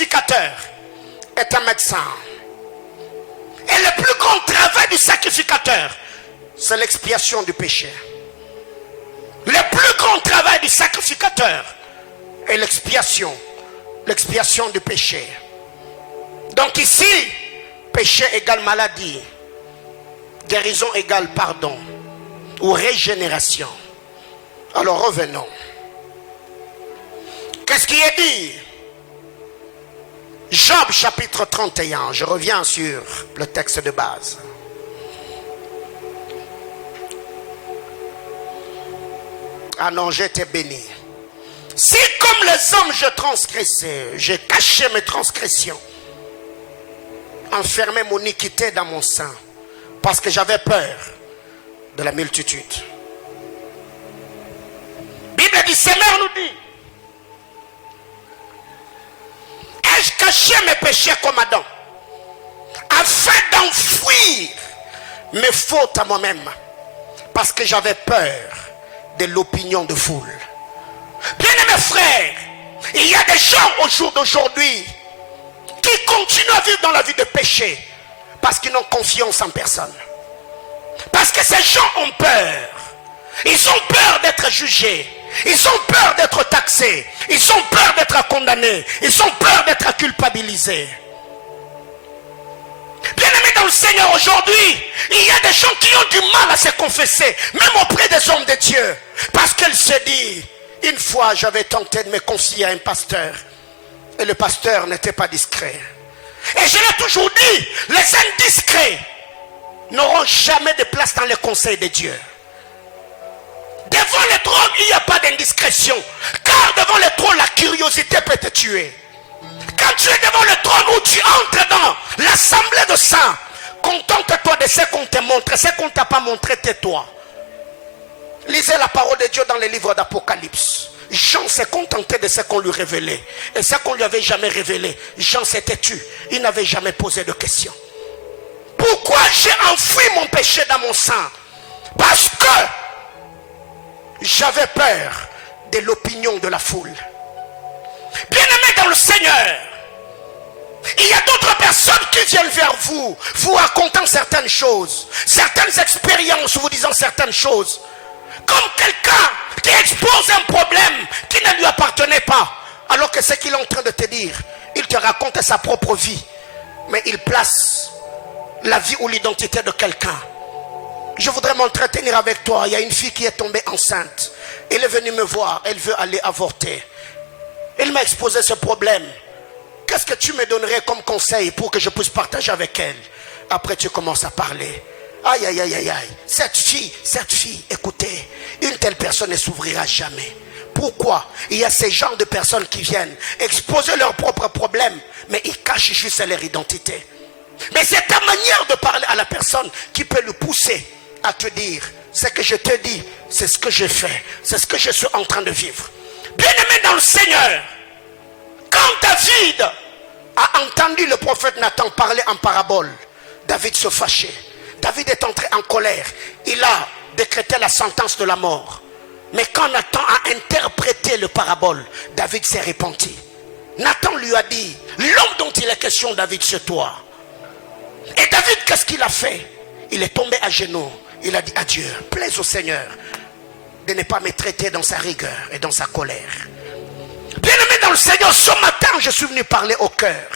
sacrificateur est un médecin. Et le plus grand travail du sacrificateur, c'est l'expiation du péché. Le plus grand travail du sacrificateur est l'expiation du péché. Donc ici, péché égale maladie, guérison égale pardon ou régénération. Alors revenons. Qu'est-ce qui est dit? Job chapitre 31, je reviens sur le texte de base. Ah non, j'étais béni. Si comme les hommes je transgressais, j'ai caché mes transgressions, enfermé mon iniquité dans mon sein, parce que j'avais peur de la multitude. Bible du Seigneur nous dit, ai-je caché mes péchés comme Adam, afin d'enfouir mes fautes à moi-même, parce que j'avais peur de l'opinion de foule. Bien-aimés frères, il y a des gens au jour d'aujourd'hui qui continuent à vivre dans la vie de péché parce qu'ils n'ont confiance en personne. Parce que ces gens ont peur. Ils ont peur d'être jugés. Ils ont peur d'être taxés. Ils ont peur d'être condamnés. Ils ont peur d'être culpabilisés. Bien-aimés dans le Seigneur, aujourd'hui, il y a des gens qui ont du mal à se confesser, même auprès des hommes de Dieu. Parce qu'elle se dit, une fois j'avais tenté de me confier à un pasteur, et le pasteur n'était pas discret. Et je l'ai toujours dit, les indiscrets n'auront jamais de place dans le conseil de Dieu. Devant le trône, il n'y a pas d'indiscrétion. Car devant le trône, la curiosité peut te tuer. Quand tu es devant le trône où tu entres dans l'assemblée de saints, contente-toi de ce qu'on te montre. Ce qu'on ne t'a pas montré, tais-toi. Lisez la parole de Dieu dans les livres d'Apocalypse. Jean s'est contenté de ce qu'on lui révélait. Et ce qu'on lui avait jamais révélé, Jean s'était tu. Il n'avait jamais posé de questions. Pourquoi j'ai enfoui mon péché dans mon sang? Parce que j'avais peur de l'opinion de la foule. Bien-aimés dans le Seigneur, il y a d'autres personnes qui viennent vers vous, vous racontant certaines choses, certaines expériences, vous disant certaines choses. Comme quelqu'un qui expose un problème qui ne lui appartenait pas, alors que ce qu'il est en train de te dire, il te raconte sa propre vie, mais il place la vie ou l'identité de quelqu'un. Je voudrais m'entretenir avec toi. Il y a une fille qui est tombée enceinte. Elle est venue me voir, elle veut aller avorter. Elle m'a exposé ce problème. Qu'est-ce que tu me donnerais comme conseil pour que je puisse partager avec elle? Après tu commences à parler. Aïe, aïe, aïe, aïe, aïe. Cette fille, écoutez, une telle personne ne s'ouvrira jamais. Pourquoi? Il y a ces genres de personnes qui viennent exposer leurs propres problèmes, mais ils cachent juste leur identité. Mais c'est ta manière de parler à la personne qui peut le pousser à te dire, ce que je te dis, c'est ce que je fais, c'est ce que je suis en train de vivre. Bien-aimé dans le Seigneur, quand David a entendu le prophète Nathan parler en parabole, David se fâchait. David est entré en colère. Il a décrété la sentence de la mort. Mais quand Nathan a interprété le parabole, David s'est repenti. Nathan lui a dit, l'homme dont il est question, David, c'est toi. Et David, qu'est-ce qu'il a fait? Il est tombé à genoux. Il a dit à Dieu, plaise au Seigneur de ne pas me traiter dans sa rigueur et dans sa colère. Bien-aimé dans le Seigneur, ce matin, je suis venu parler au cœur.